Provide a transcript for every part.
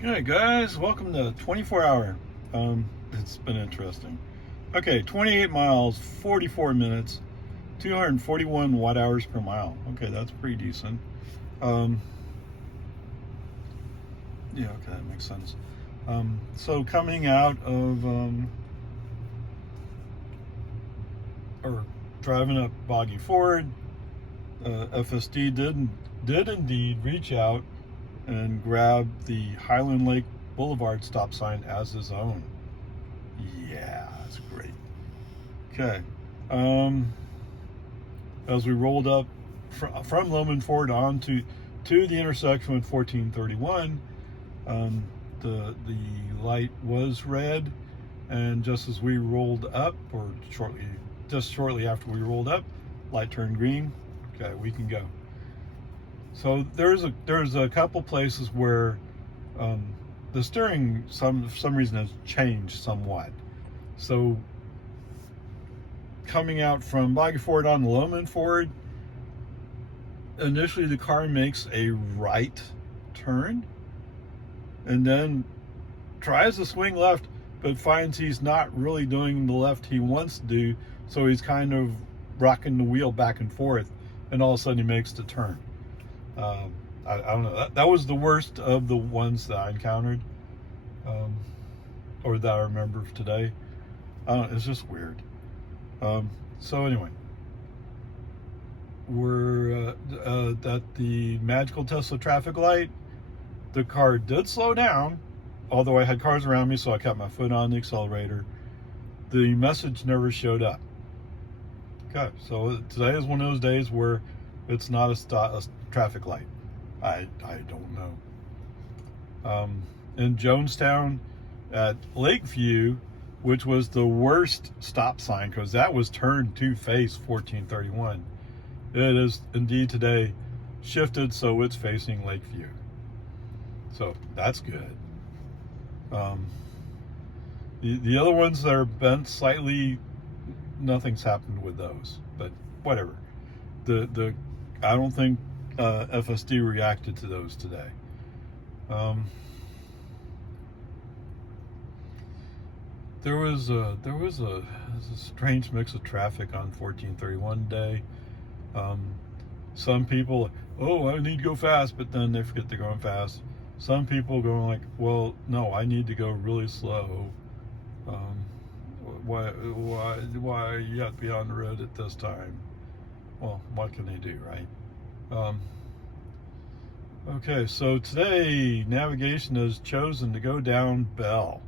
Good guys, welcome to 24 hour. It's been interesting. Okay, 28 miles, 44 minutes, 241 watt hours per mile. Okay, that's pretty decent. Yeah, okay, that makes sense. So coming out of or driving up Boggy Ford, FSD did indeed reach out and grab the Highland Lake Boulevard stop sign as his own. Yeah, that's great. Okay. As we rolled up from Loman Ford on to the intersection with 1431, the light was red, and just as we rolled up, or shortly after we rolled up, light turned green. Okay, we can go. So there's a couple places where the steering for some reason has changed somewhat. So coming out from Boggy Ford on the Loman Ford, initially the car makes a right turn and then tries to swing left, but finds he's not really doing the left he wants to do, so he's kind of rocking the wheel back and forth, and all of a sudden he makes the turn. I don't know. That was the worst of the ones that I encountered, or that I remember today. It's just weird. So anyway, we're at the magical Tesla traffic light. The car did slow down, although I had cars around me, so I kept my foot on the accelerator. The message never showed up. Okay, so today is one of those days where it's not a traffic light. I don't know. In Jonestown at Lakeview, which was the worst stop sign because that was turned to face 1431, it is indeed today shifted so it's facing Lakeview. So that's good. The other ones that are bent slightly, nothing's happened with those, but whatever. I don't think FSD reacted to those today. There was a strange mix of traffic on 1431 day. Some people, oh, I need to go fast, but then they forget they're going fast. Some people going like, well, no, I need to go really slow. Why you have to be on the road at this time? Well, what can they do, right? Okay, so today navigation has chosen to go down Bell.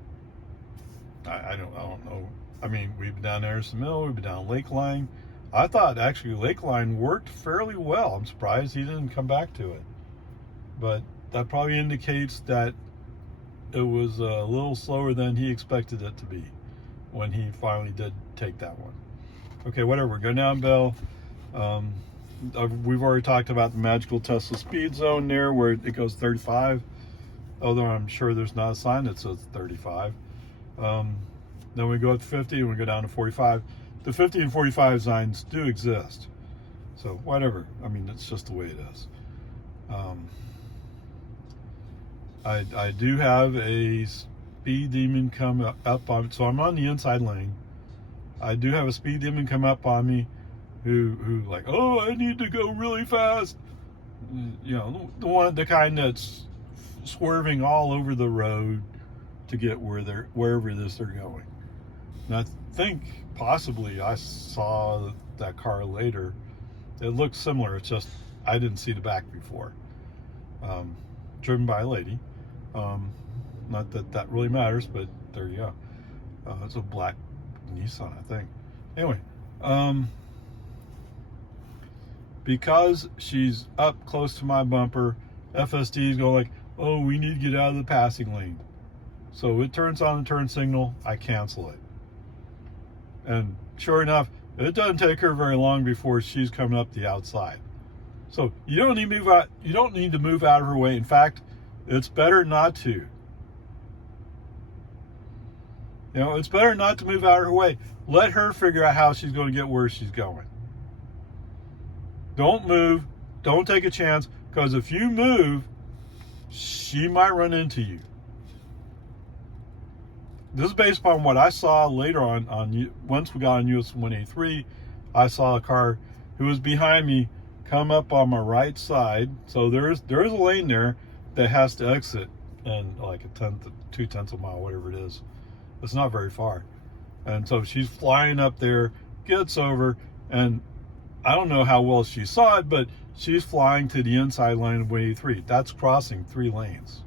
I don't know. I mean, we've been down Anderson Mill, we've been down Lakeline. I thought actually Lakeline worked fairly well. I'm surprised he didn't come back to it. But that probably indicates that it was a little slower than he expected it to be when he finally did take that one. Okay, whatever. Go down Bell. We've already talked about the magical Tesla speed zone there where it goes 35, although I'm sure there's not a sign that says 35. Then we go up to 50 and we go down to 45. The 50 and 45 signs do exist. So whatever. I mean, it's just the way it is. I do have a speed demon come up on, so I'm on the inside lane. I do have a speed demon come up on me who like, oh, I need to go really fast. You know, the kind that's swerving all over the road to get wherever they're going. And I think possibly I saw that car later. It looks similar. It's just I didn't see the back before. Driven by a lady. Not that really matters, but there you go. It's a black Nissan, I think. Anyway, because she's up close to my bumper, FSD is going like, oh, we need to get out of the passing lane. So it turns on the turn signal, I cancel it. And sure enough, it doesn't take her very long before she's coming up the outside. So you don't need to move out. You don't need to move out of her way. In fact, it's better not to. You know, it's better not to move out of her way. Let her figure out how she's going to get where she's going. Don't move. Don't take a chance, because if you move, she might run into you. this is based upon what I saw later on once we got on US 183. I saw a car who was behind me come up on my right side. So there is a lane there that has to exit in like 2/10 of a mile, whatever it is. It's not very far. And so she's flying up there, gets over, and I don't know how well she saw it, but she's flying to the inside lane of 183. That's crossing 3 lanes.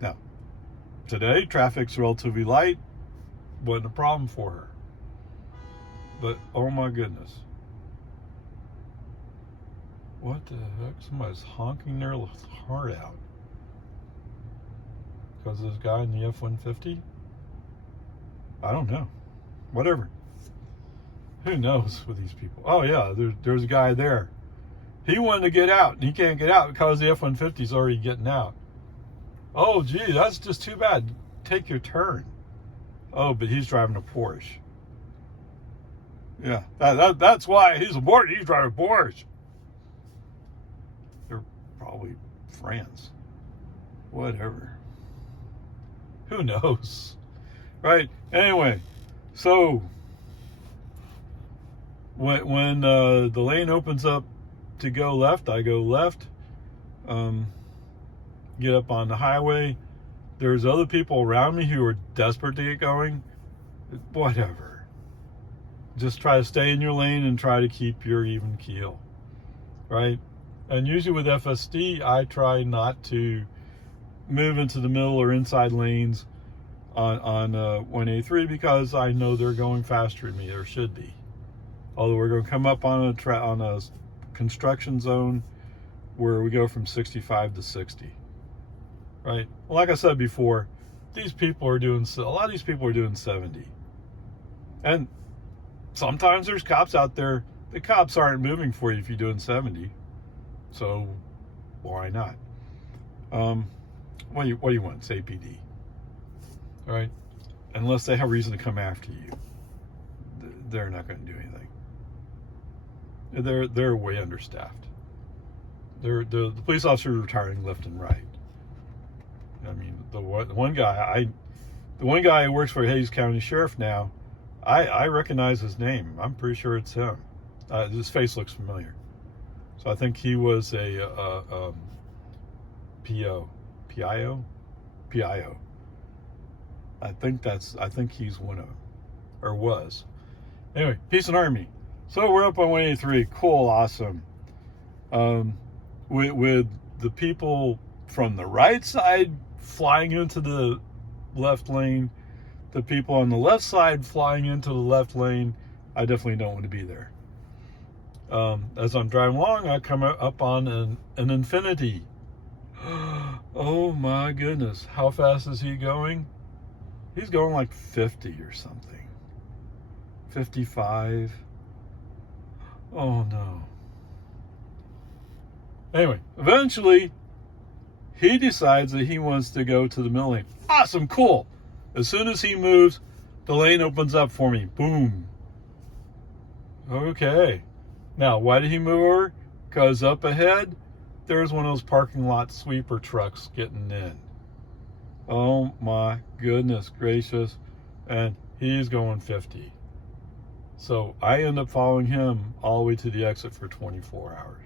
Now, today, traffic's relatively light. Wasn't a problem for her. But, oh my goodness. What the heck? Somebody's honking their heart out. Because this guy in the F-150? I don't know. Whatever. Who knows with these people? Oh yeah, there's a guy there. He wanted to get out, and he can't get out because the F-150 is already getting out. Oh gee, that's just too bad. Take your turn. Oh, but he's driving a Porsche. Yeah, that's why he's aboard. He's driving a Porsche. They're probably friends. Whatever. Who knows? Right? Anyway, so when the lane opens up to go left, I go left. Get up on the highway. There's other people around me who are desperate to get going. Whatever. Just try to stay in your lane and try to keep your even keel. Right? And usually with FSD, I try not to move into the middle or inside lanes on 183 because I know they're going faster than me, or should be. Although we're going to come up on a construction zone where we go from 65 to 60. Right? Well, like I said before, a lot of these people are doing 70. And sometimes there's cops out there. The cops aren't moving for you if you're doing 70. So why not? What do you want? It's APD. All right? Unless they have reason to come after you, they're not going to do anything. They're way understaffed. The police officers are retiring left and right. I mean, the one guy who works for Hayes County Sheriff now, I recognize his name. I'm pretty sure it's him. His face looks familiar. So I think he was a PIO. I think he's one of them, or was. Anyway, peace and army. So we're up on 183. Cool, awesome. With the people from the right side flying into the left lane, the people on the left side flying into the left lane, I definitely don't want to be there. As I'm driving along, I come up on an Infiniti. Oh my goodness. How fast is he going? He's going like 50 or something. 55. Oh no. Anyway, eventually, he decides that he wants to go to the middle lane. Awesome, cool. As soon as he moves, the lane opens up for me. Boom. Okay. Now, why did he move over? Because up ahead, there's one of those parking lot sweeper trucks getting in. Oh my goodness gracious. And he's going 50. So I end up following him all the way to the exit for 24 hours.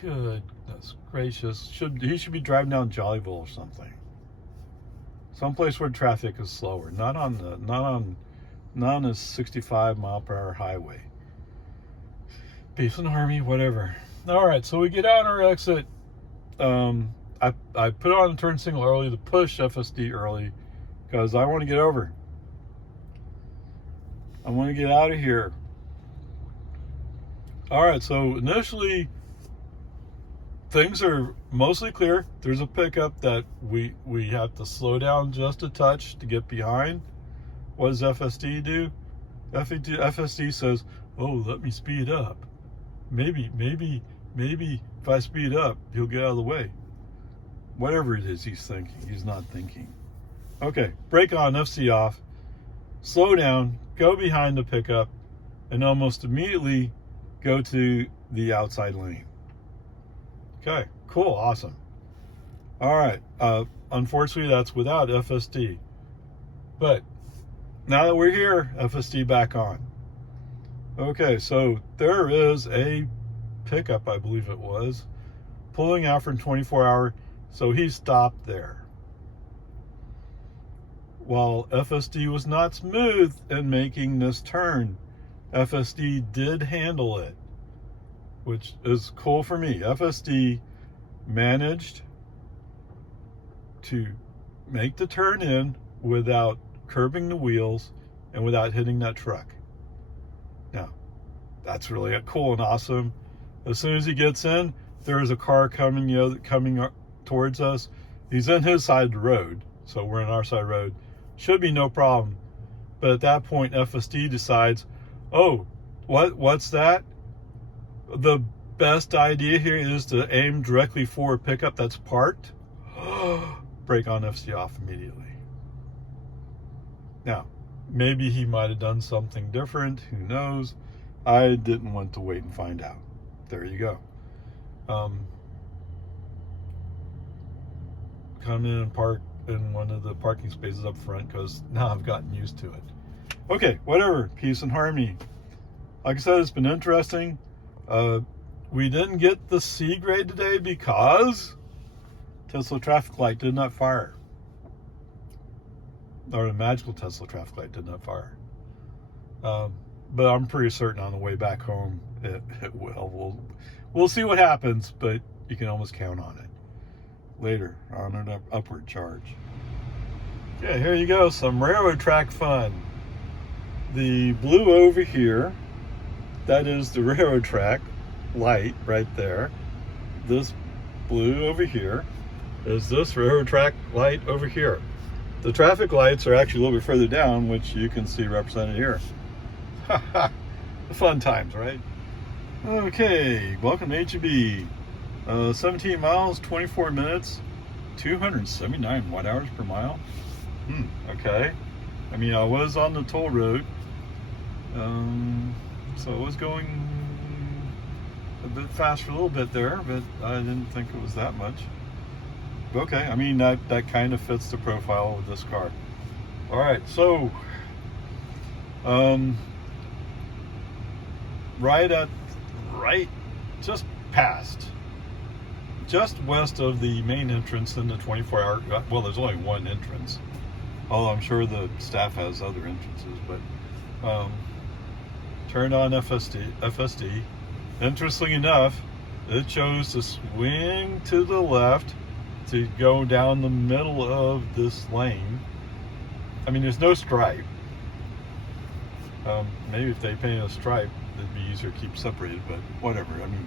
Goodness gracious. He should be driving down Jollyville or something. Someplace where traffic is slower. Not on a 65 mile per hour highway. Peace and army, whatever. Alright, so we get out on our exit. I put on a turn signal early to push FSD early because I want to get over. I want to get out of here. Alright, so initially things are mostly clear. There's a pickup that we have to slow down just a touch to get behind. What does FSD do? FSD says, oh, let me speed up. Maybe if I speed up, he'll get out of the way. Whatever it is he's thinking, he's not thinking. Okay, brake on, FC off, slow down, go behind the pickup, and almost immediately go to the outside lane. Okay, cool, awesome. All right. Unfortunately, that's without FSD. But now that we're here, FSD back on. Okay, so there is a pickup, I believe it was, pulling out from 24-hour, so he stopped there. While FSD was not smooth in making this turn, FSD did handle it, which is cool for me. FSD managed to make the turn in without curbing the wheels and without hitting that truck. Now, that's really cool and awesome. As soon as he gets in, there is a car coming towards us. He's in his side of the road, so we're in our side of the road. Should be no problem. But at that point, FSD decides, oh, what's that? The best idea here is to aim directly for a pickup that's parked. Brake on, FSD off immediately. Now, maybe he might have done something different. Who knows? I didn't want to wait and find out. There you go. Come in and park in one of the parking spaces up front because now I've gotten used to it. Okay, whatever. Peace and harmony. Like I said, it's been interesting. We didn't get the C grade today because Tesla traffic light did not fire. Or the magical Tesla traffic light did not fire. But I'm pretty certain on the way back home it will. We'll see what happens, but you can almost count on it. Later on an upward charge. Okay, here you go, some railroad track fun. The blue over here, that is the railroad track light right there. This blue over here is this railroad track light over here. The traffic lights are actually a little bit further down, which you can see represented here. The fun times, right? Okay, welcome to HEB. 17 miles, 24 minutes, 279 watt hours per mile. Okay. I mean, I was on the toll road, so I was going a bit fast for a little bit there, but I didn't think it was that much. Okay, I mean, that kind of fits the profile of this car. All right, so just west of the main entrance in the 24-hour, well, there's only one entrance, although I'm sure the staff has other entrances, but turned on FSD. Interestingly enough, it chose to swing to the left to go down the middle of this lane. I mean, there's no stripe. Maybe if they painted a stripe, it'd be easier to keep separated, but whatever. I mean,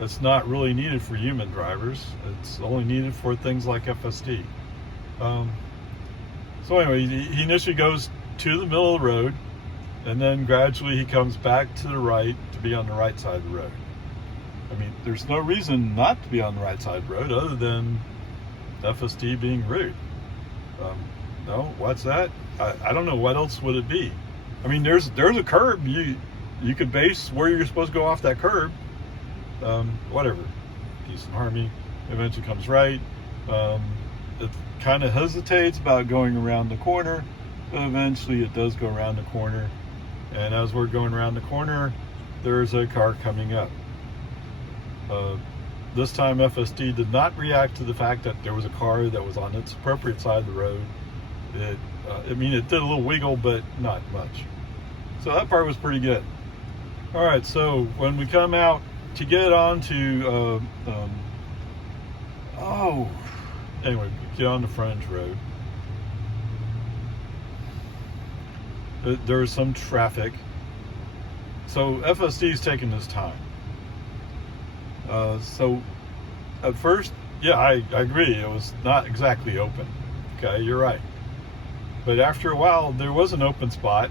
it's not really needed for human drivers. It's only needed for things like FSD. So anyway, he initially goes to the middle of the road, and then gradually he comes back to the right to be on the right side of the road. I mean, there's no reason not to be on the right side of the road other than FSD being rude. No, what's that? I don't know. What else would it be? I mean, there's a curb. You could base where you're supposed to go off that curb. Whatever. Peace and harmony. Eventually comes right. It kind of hesitates about going around the corner, but eventually it does go around the corner. And as we're going around the corner, there's a car coming up. This time FSD did not react to the fact that there was a car that was on its appropriate side of the road. I mean, it did a little wiggle, but not much. So that part was pretty good. All right, so when we come out to get on to, anyway, get on the frontage road. There was some traffic. So FSD is taking this time. So at first, yeah, I agree. It was not exactly open. Okay, you're right. But after a while, there was an open spot,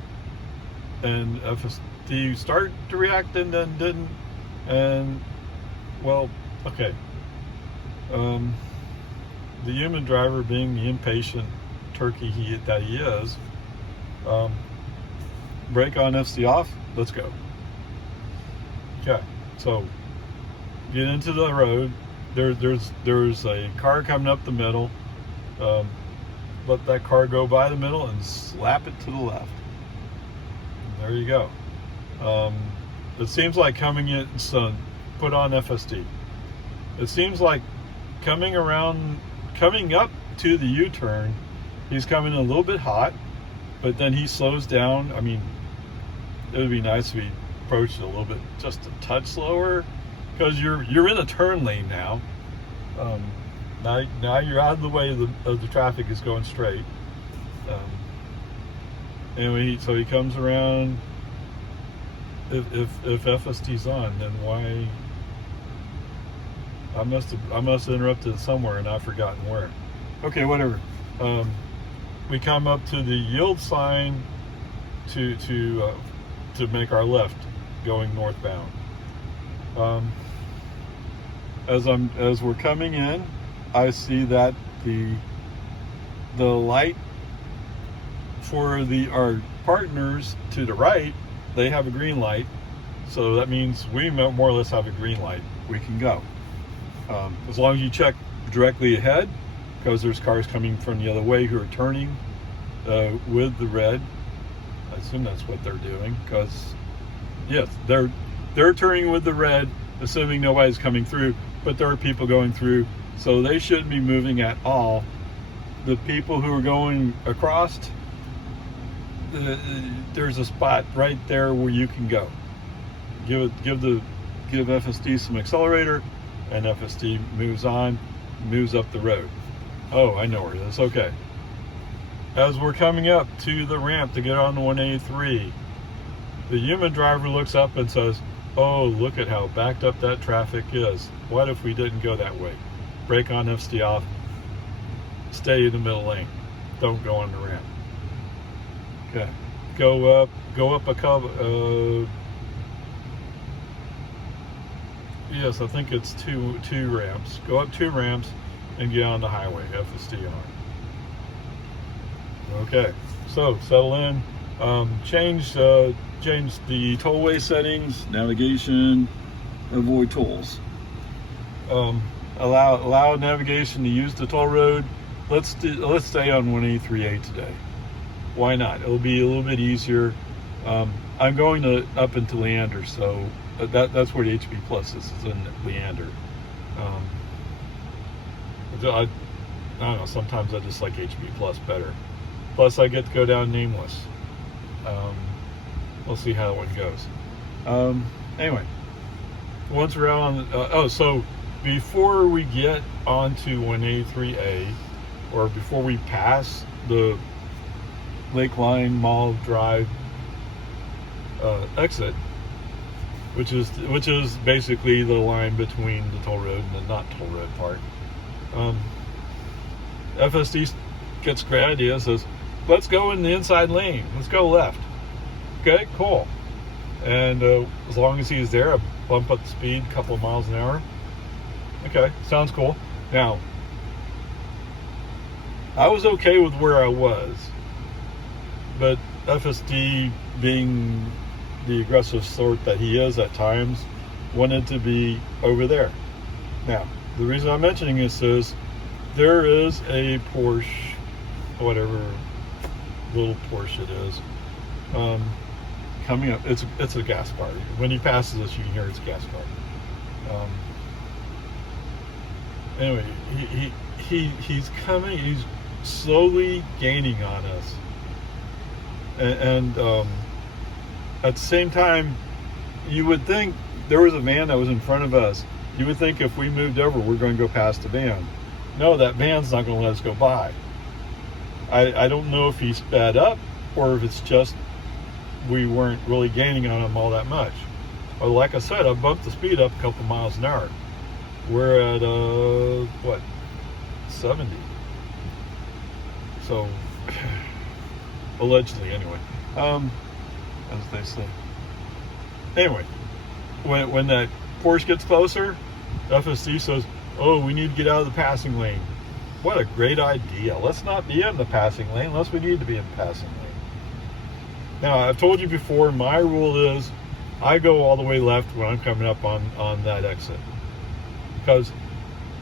and FSD started to react and then didn't. And, well, okay. The human driver, being the impatient turkey that he is, brake on, FSD off, let's go. Okay, so get into the road, there's a car coming up the middle. Um, let that car go by the middle and slap it to the left. And there you go. It seems like coming in, son, put on FSD. It seems like coming up to the U-turn, he's coming a little bit hot, but then he slows down. I mean, it would be nice if he approached it a little bit, just a touch slower, because you're in a turn lane now. Now you're out of the way of the traffic is going straight. Anyway, so he comes around. If FST's on, then why? I must have interrupted somewhere and I've forgotten where. Okay, whatever. We come up to the yield sign to make our left going northbound. As we're coming in, I see that the light for our partners to the right, they have a green light, so that means we more or less have a green light. We can go. As long as you check directly ahead, because there's cars coming from the other way who are turning with the red. I assume that's what they're doing, because yes, they're turning with the red, assuming nobody's coming through, but there are people going through, so they shouldn't be moving at all. The people who are going across, there's a spot right there where you can go. Give FSD some accelerator, and FSD moves up the road. Oh, I know where it is. Okay. As we're coming up to the ramp to get on the 183, the human driver looks up and says, "Oh, look at how backed up that traffic is. What if we didn't go that way? Brake on, FSD off, stay in the middle lane. Don't go on the ramp." Okay. Go up a couple. Yes, I think it's two ramps. Go up 2 ramps and get on the highway. FSD on. Okay, so settle in. Change the tollway settings, navigation, avoid tolls. Allow navigation to use the toll road. Let's stay on 183A today. Why not? It'll be a little bit easier. I'm going up into Leander, so that's where the HEB Plus is in Leander. I don't know. Sometimes I just like HEB Plus better. Plus, I get to go down nameless. We'll see how that one goes. Anyway, once we're out on, so before we get onto 183A, or before we pass the Lakeline Mall Drive exit, which is basically the line between the toll road and the not toll road part, FSD gets a great idea, says, "Let's go in the inside lane. Let's go left." Okay, cool. And as long as he's there, I bump up the speed a couple of miles an hour. Okay, sounds cool. Now, I was okay with where I was, but FSD, being the aggressive sort that he is at times, wanted to be over there. Now, the reason I'm mentioning this is there is a Porsche, whatever little Porsche it is, coming up. It's a gas car. When he passes us, you can hear it's a gas car. Anyway, he's coming. He's slowly gaining on us, and at the same time, you would think there was a van that was in front of us. You would think if we moved over, we're going to go past the van. No, that van's not going to let us go by. I don't know if he sped up or if it's just we weren't really gaining on him all that much. But like I said, I bumped the speed up a couple miles an hour. We're at 70. So allegedly, anyway. As they say. Anyway, when that Porsche gets closer, FSD says, "Oh, we need to get out of the passing lane." What a great idea. Let's not be in the passing lane unless we need to be in the passing lane. Now, I've told you before, my rule is I go all the way left when I'm coming up on that exit. Because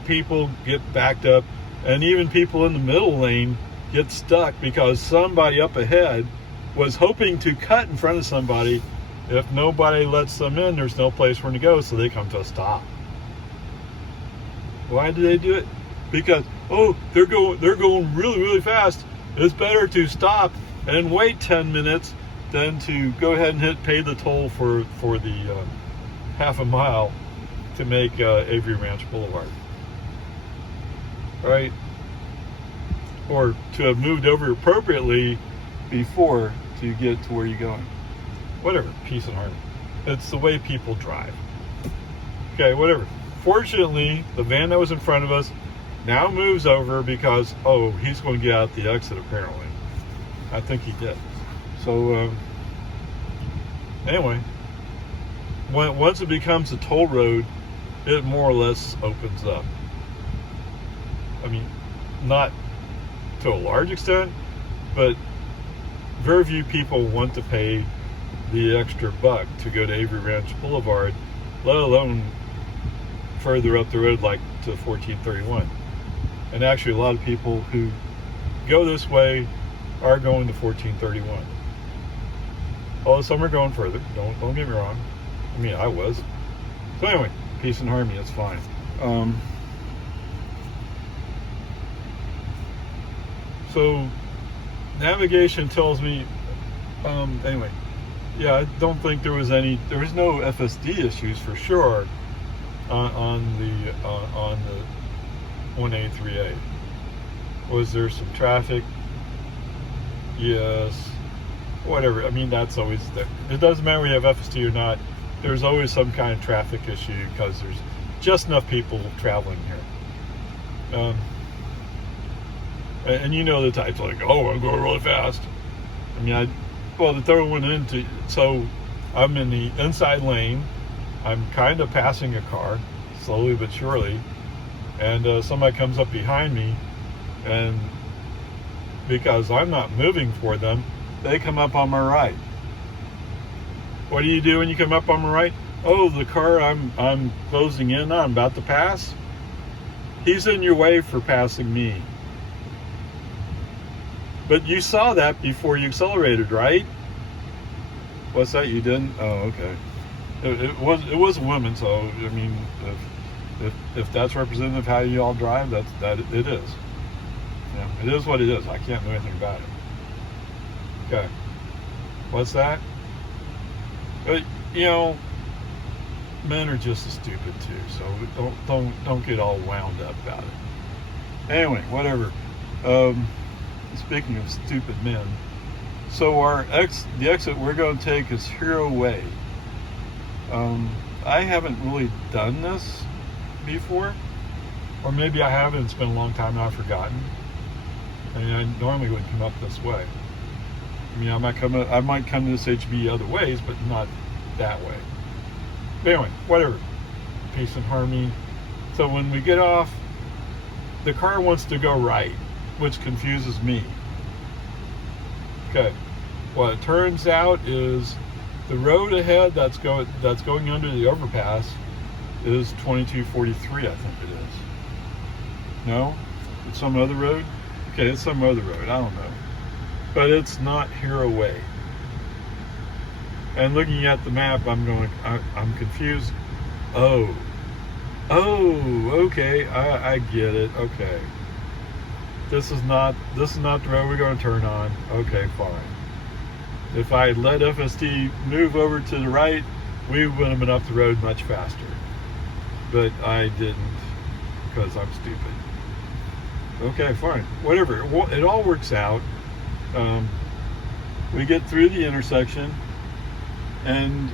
people get backed up, and even people in the middle lane get stuck because somebody up ahead was hoping to cut in front of somebody. If nobody lets them in, there's no place for them to go, so they come to a stop. Why do they do it? Because, oh, they're going really, really fast. It's better to stop and wait 10 minutes than to go ahead and pay the toll for the half a mile to make Avery Ranch Boulevard. Right? Or to have moved over appropriately before to get to where you're going. Whatever, peace and harmony. It's the way people drive. Okay, whatever. Fortunately, the van that was in front of us now moves over because, oh, he's going to get out the exit apparently. I think he did. So, anyway, once it becomes a toll road, it more or less opens up. I mean, not to a large extent, but very few people want to pay the extra buck to go to Avery Ranch Boulevard, let alone further up the road like to 1431. And actually a lot of people who go this way are going to 1431. Although some are going further, don't get me wrong. I mean, I was. So anyway, peace and harmony, it's fine. So navigation tells me, anyway, yeah, I don't think there was no FSD issues for sure on the 1A, 3A. Was there some traffic? Yes. Whatever. I mean, that's always there. It doesn't matter whether you have FSD or not. There's always some kind of traffic issue because there's just enough people traveling here. And you know the types like, oh, I'm going really fast. I mean, the third one into, so I'm in the inside lane. I'm kind of passing a car, slowly but surely. And somebody comes up behind me, and because I'm not moving for them, they come up on my right. What do you do when you come up on my right? Oh, the car I'm closing in on, I'm about to pass, he's in your way for passing me. But you saw that before you accelerated, right? What's that? You didn't? Oh, okay. It was a woman, so I mean, if that's representative of how you all drive, that it is. Yeah, it is what it is. I can't do anything about it. Okay. What's that? But you know, men are just as stupid too. So don't get all wound up about it. Anyway, whatever. Speaking of stupid men, so the exit we're going to take is Hero Way. I haven't really done this before, or maybe I have, and it's been a long time and I've forgotten. I mean, I normally would come up this way. I mean, I might come to this HB other ways, but not that way. But anyway, whatever. Peace and harmony. So when we get off, the car wants to go right, which confuses me. Okay, what it turns out is the road ahead that's going under the overpass is 2243, I think it is. No? It's some other road? Okay, it's some other road, I don't know. But it's not Hero Way. And looking at the map, I'm confused. Oh, okay, I get it, okay. This is not the road we're going to turn on. Okay, fine. If I had let FSD move over to the right, we would have been up the road much faster. But I didn't, because I'm stupid. Okay, fine. Whatever. It all works out. We get through the intersection, and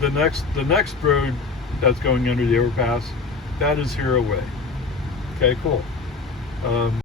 the next road that's going under the overpass, that is Hero Way. Okay, cool.